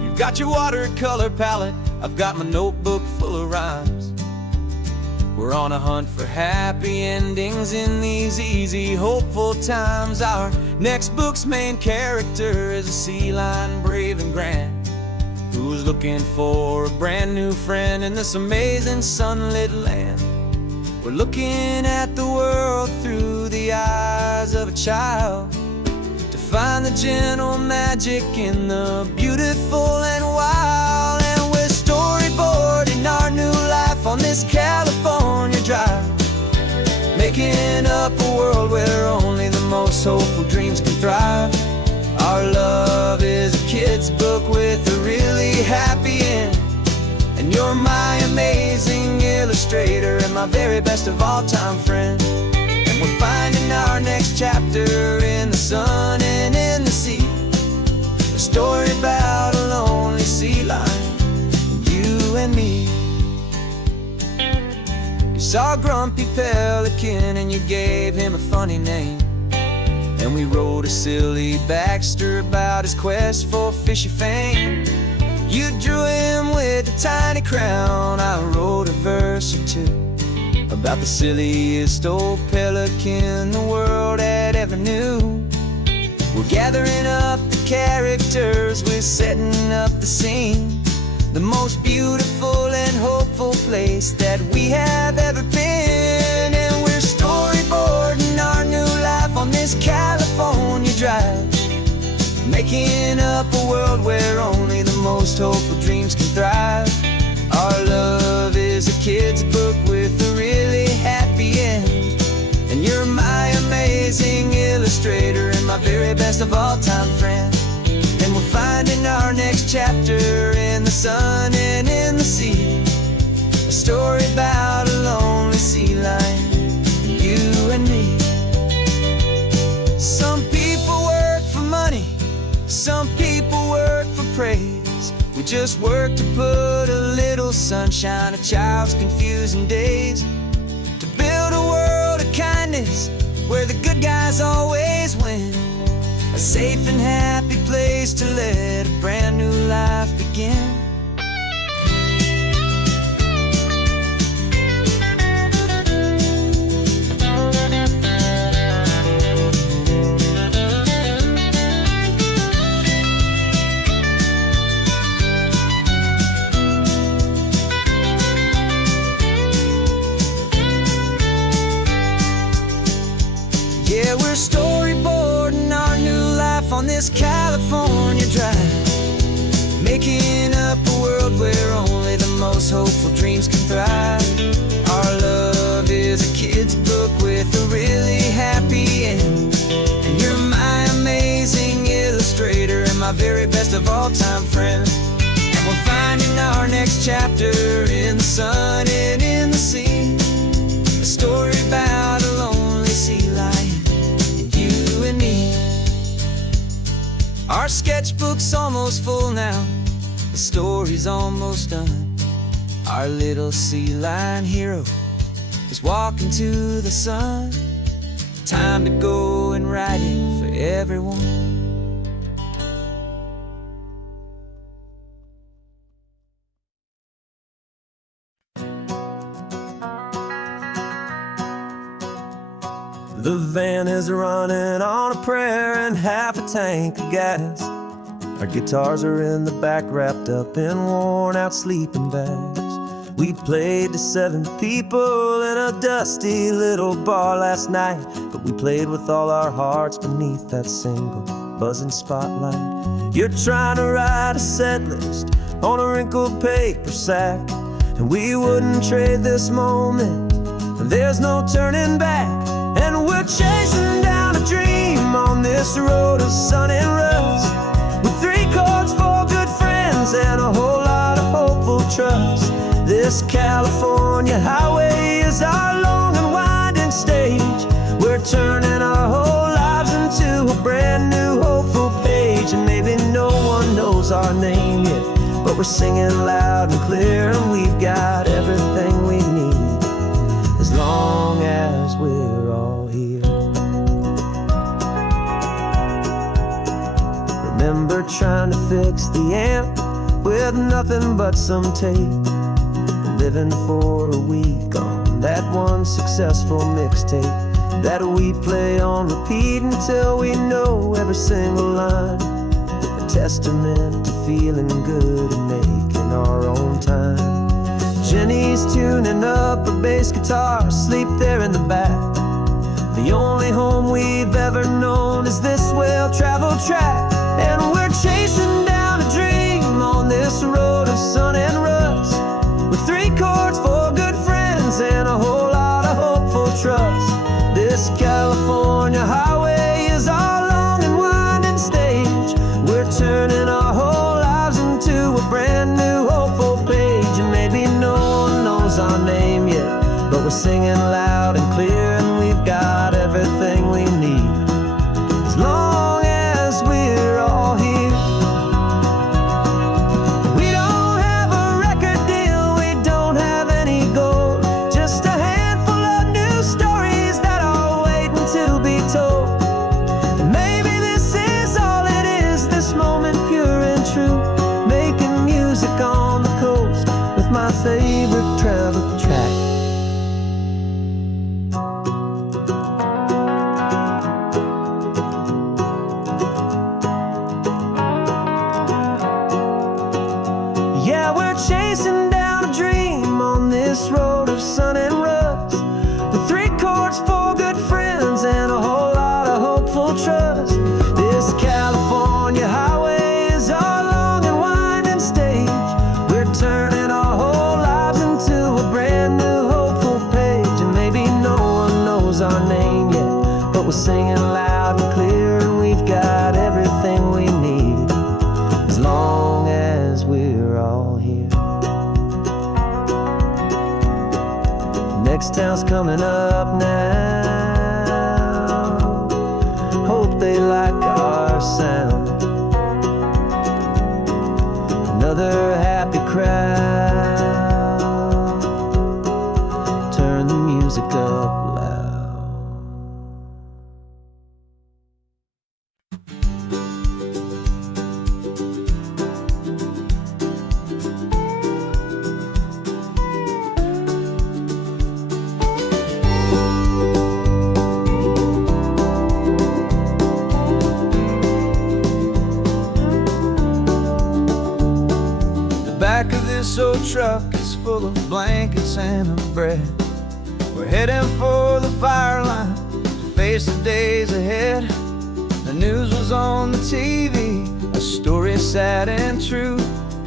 You've got your watercolor palette, I've got my notebook full of rhymes. We're on a hunt for happy endings in these easy, hopeful times. Our next book's main character is a sea lion, brave and grand, who's looking for a brand new friend in this amazing sunlit land. We're looking at the world through the eyes of a child, to find the gentle magic in the beautiful and wild. And we're storyboarding our new life on this California drive, making up a world where only the most hopeful dreams can thrive. Our love is a kid's book with a really happy end, and you're my amazing illustrator and my very best of all time friend. And we're finding our next chapter in the sun and in the sea, a story about a lonely sea lion, you and me. You saw a grumpy pelican and you gave him a funny name, and we wrote a silly Baxter about his quest for fishy fame. You drew him with a tiny crown, I wrote a verse or two about the silliest old pelican the world had ever knew. We're gathering up the characters, we're setting up the scene, the most beautiful and hopeful place that we have ever been. And we're storyboarding our new life on this California drive, making up a world where only the most hopeful dreams can thrive. Our love is a kid's book with a really happy end, and you're my amazing illustrator and my very best of all time friend. And we're finding our next chapter in the sun and in the sea, a story about a lonely sea lion, you and me. Some people work for money, some people work for praise. We just work to put a little sunshine in a child's confusing days, to build a world of kindness where the good guys always win, a safe and happy place to let a brand new life begin. Yeah, we're storyboarding our new life on this California drive, making up a world where only the most hopeful dreams can thrive. Our love is a kid's book with a really happy end, and you're my amazing illustrator and my very best of all time friend. And we're finding our next chapter in the sun and in the sea, a story about a lonely sea lion, you and me. Our sketchbook's almost full now, the story's almost done. Our little sea lion hero is walking to the sun. Time to go and write it for everyone. van is running on a prayer and half a tank of gas. Our guitars are in the back, wrapped up in worn-out sleeping bags. We played to 7 people in a dusty little bar last night, but we played with all our hearts beneath that single buzzing spotlight. You're trying to write a set list on a wrinkled paper sack, and we wouldn't trade this moment, and there's no turning back. And we're chasing down a dream on this road of sun and rust, with 3 chords, 4 good friends, and a whole lot of hopeful trust. This California highway is our long and winding stage. We're turning our whole lives into a brand new hopeful page. And maybe no one knows our name yet, but we're singing loud and clear, and we've got everything we need, as long as we're all here. Remember trying to fix the amp with nothing but some tape, living for a week on that one successful mixtape that we play on repeat until we know every single line. A testament to feeling good and making our own time. Jenny's tuning up her bass guitar, asleep there in the back. The only home we've ever known is this well-traveled track. And we're chasing down a dream on this road of sun and rust, with 3 chords, 4 good friends, and a whole lot of hopeful trust. This California highway is our long and winding stage. We're turning our whole lives into a brand new hopeful page. And maybe no one knows our name yet, but we're singing loud and clear, and we've got everything we need, as long as we're all here. We don't have a record deal, we don't have any gold, just a handful of new stories that are waiting to be told. And maybe this is all it is, this moment pure and true, making music on the coast with my favorite travel track. Yeah, we're chasing down a dream on this road of sun and rust, with 3 chords, 4 good friends, and a whole lot of hopeful trust. This California highway is our long and winding stage. We're turning our whole lives into a brand new hopeful page. And maybe no one knows our name yet, but we're singing loud and clear, and we've got everything we need, as long as we're all here. Next town's coming up now, hope they like our sound. Another happy crowd, turn the music up loud. The back of this old truck is full of blankets and of bread. We're heading for the fire line to face the days ahead. The news was on the TV, a story sad and true,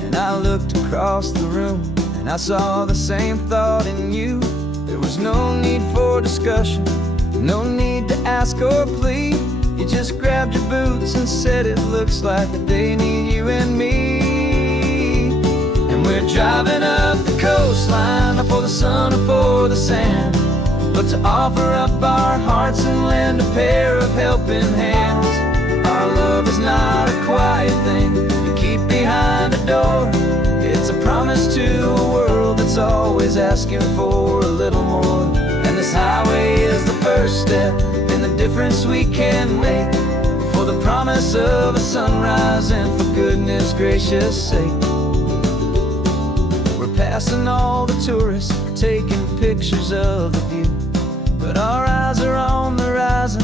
and I looked across the room and I saw the same thought in you. There was no need for discussion, no need to ask or plead. You just grabbed your boots and said it looks like the day need you and me. And we're driving up the coastline, not for the sun or for the sand, but to offer up our hearts and lend a pair of helping hands. Our love is not a quiet thing you keep behind a door. It's a promise to a world that's always asking for a little more. And this highway is the first step in the difference we can make, for the promise of a sunrise and for goodness gracious sake. We're passing all the tourists, taking pictures of the view, but our eyes are on the horizon,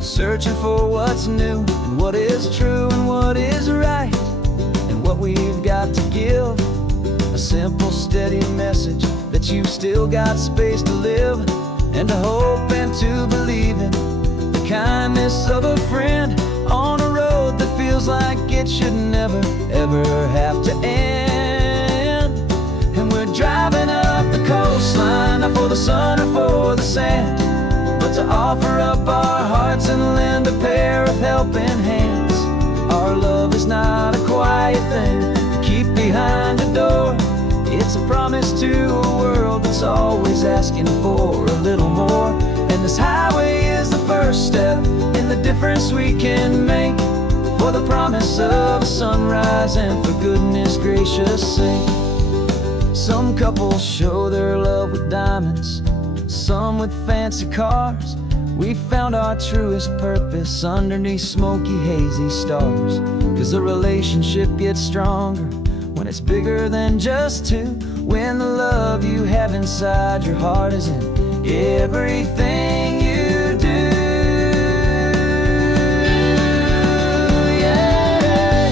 searching for what's new, and what is true, and what is right, and what we've got to give. A simple, steady message that you've still got space to live, and to hope and to believe in the kindness of a friend on a road that feels like it should never, ever have to end. And we're driving up the coastline, not for the sun or for the sand, but to offer up our hearts and lend a pair of helping hands. Our love is not a quiet thing to keep behind a door. It's a promise to a world that's always asking for a little more. And this highway is the first step in the difference we can make, for the promise of a sunrise and for goodness gracious sake. Some couples show their love with diamonds, some with fancy cars. We found our truest purpose underneath smoky, hazy stars. 'Cause the relationship gets stronger when it's bigger than just two, when the love you have inside your heart is in everything you do. Yeah.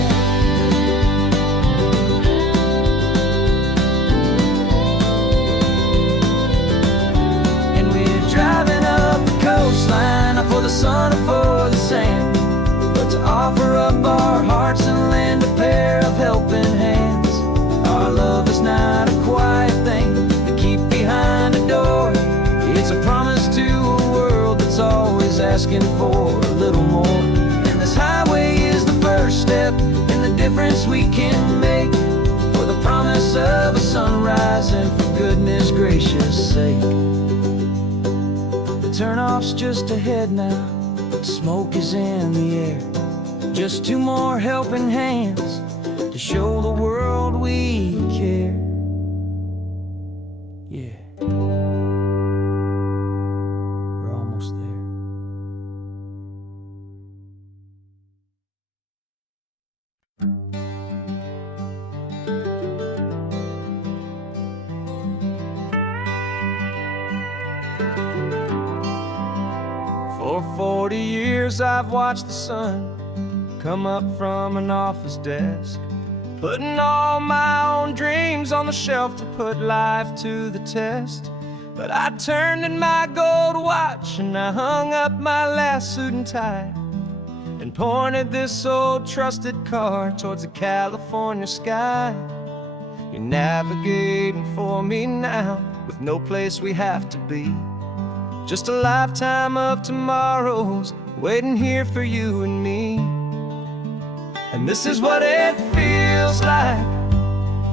And we're driving up the coastline, not for the sun or for the sand, but to offer up our hearts and lend a pair of helping hands. Our love is not a quiet thing to keep behind a door. It's a promise to a world that's always asking for a little more. And this highway is the first step in the difference we can make, for the promise of a sunrise and for goodness gracious sake. The turnoff's just ahead now, smoke is in the air. Just two more helping hands to show the world we care. Yeah, we're almost there. For 40 years I've watched the sun come up from an office desk, putting all my own dreams on the shelf to put life to the test. But I turned in my gold watch and I hung up my last suit and tie, and pointed this old trusted car towards the California sky. You're navigating for me now, with no place we have to be, just a lifetime of tomorrows waiting here for you and me. And this is what it feels like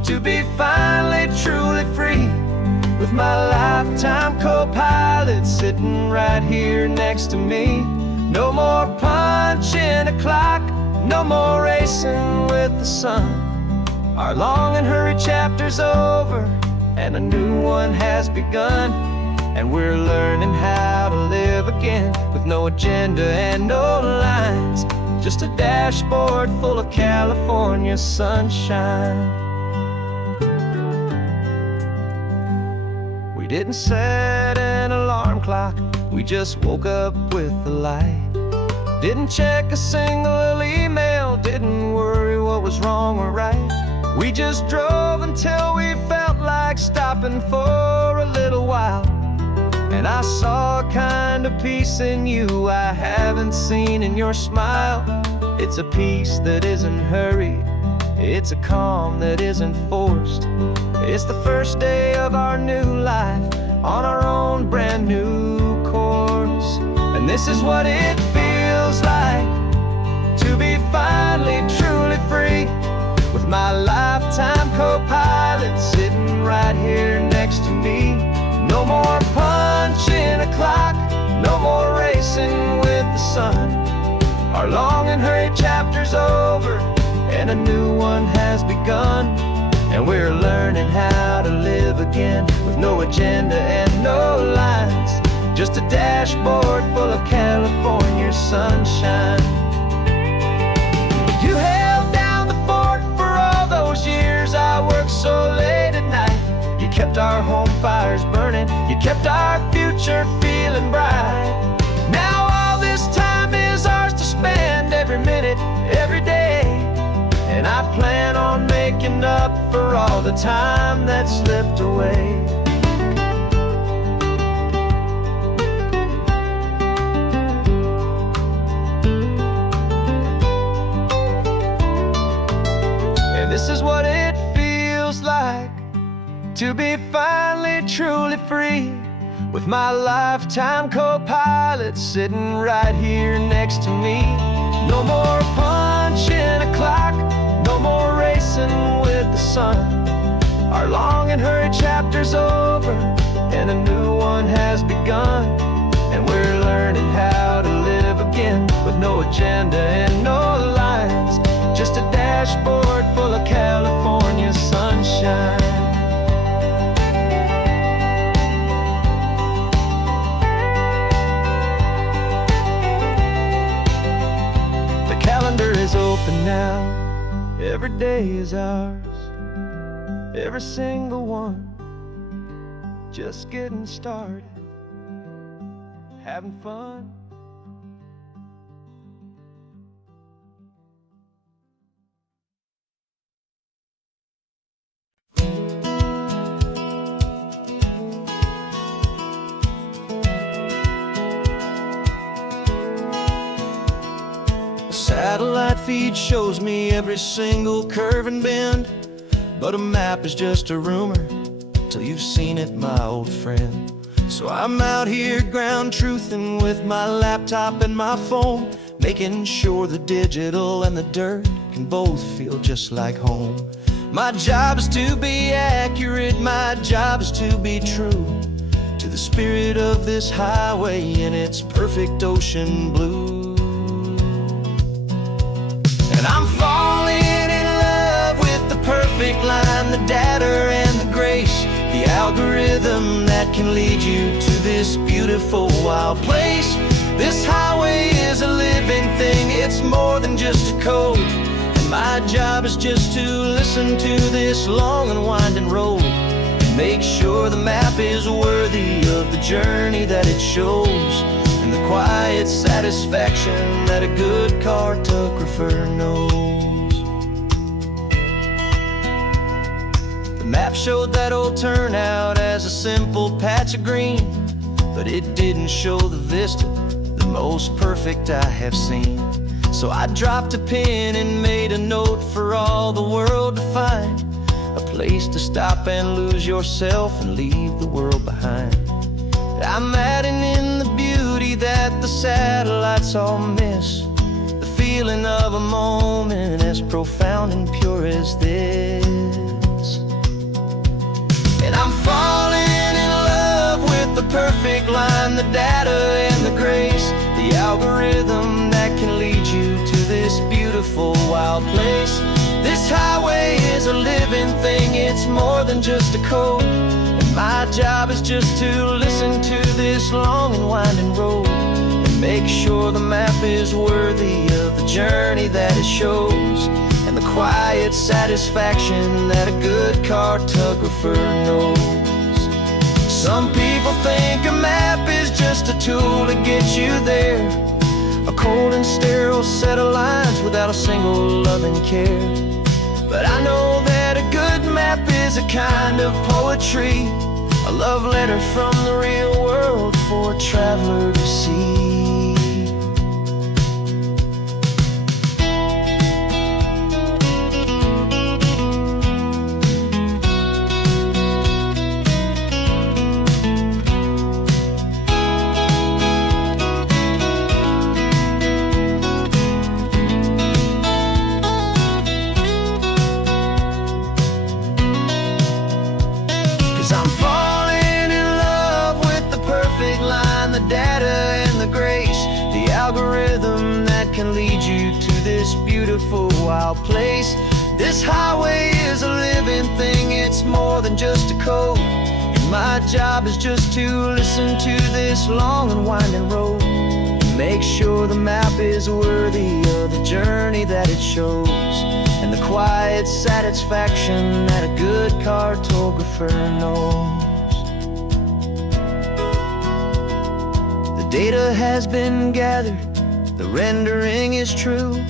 to be finally truly free, with my lifetime co-pilot sitting right here next to me. No more punching a clock, no more racing with the sun. Our long and hurried chapter's over and a new one has begun. And we're learning how to live again, with no agenda and no lines, just a dashboard full of California sunshine. We didn't set an alarm clock, we just woke up with the light. Didn't check a single email, didn't worry what was wrong or right. We just drove until we felt like stopping for a little while. And I saw a kind of peace in you I haven't seen in your smile. It's a peace that isn't hurried, it's a calm that isn't forced. It's the first day of our new life on our own brand new course. And this is what it feels like to be finally truly free, with my lifetime co-pilot sitting right here next to me. No more punching a clock, no more racing with the sun. Our long and hurried chapter's over and a new one has begun. And we're learning how to live again, with no agenda and no lines, just a dashboard full of California sunshine. You held down the fort for all those years I worked so late at night. You kept our home fires burning, you kept our future feeling smiling bright. Now all this time is ours to spend, every minute, every day. And I plan on making up for all the time that slipped away. And this is what it feels like to be finally truly free, with my lifetime co-pilot sitting right here next to me. No more punching a clock, no more racing with the sun. Our long and hurried chapter's over, and a new one has begun. And we're learning how to live again, with no agenda and no lines, just a dashboard full of California sunshine. The calendar is open now, every day is ours, every single one, just getting started, having fun. Satellite feed shows me every single curve and bend, but a map is just a rumor till you've seen it, my old friend. So I'm out here ground truthing with my laptop and my phone, making sure the digital and the dirt can both feel just like home. My job is to be accurate, my job is to be true to the spirit of this highway in its perfect ocean blue. And I'm falling in love with the perfect line, the data and the grace, the algorithm that can lead you to this beautiful wild place. This highway is a living thing, it's more than just a code. And my job is just to listen to this long and winding road, and make sure the map is worthy of the journey that it shows, and the quiet satisfaction that a good cartographer knows. The map showed that old turnout as a simple patch of green, but it didn't show the vista, the most perfect I have seen. So I dropped a pin and made a note for all the world to find, a place to stop and lose yourself and leave the world behind. I'm adding in the beauty that the satellites all miss, the feeling of a moment as profound and pure as this. And I'm falling in love with the perfect line, the data and the grace, the algorithm that can lead you to this beautiful wild place. This highway is a living thing, it's more than just a code. My job is just to listen to this long and winding road, and make sure the map is worthy of the journey that it shows, and the quiet satisfaction that a good cartographer knows. Some people think a map is just a tool to get you there, a cold and sterile set of lines without a single loving care. But I know that a good map is a kind of poetry, a love letter from the real world for a traveler to see. Algorithm that can lead you to this beautiful wild place. This highway is a living thing, it's more than just a code. And my job is just to listen to this long and winding road, and make sure the map is worthy of the journey that it shows, and the quiet satisfaction that a good cartographer knows. Data has been gathered, the rendering is true.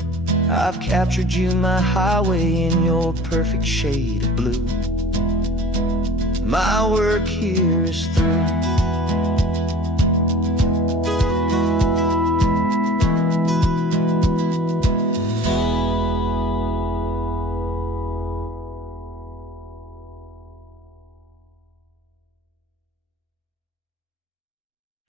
I've captured you, my highway, in your perfect shade of blue. My work here is through.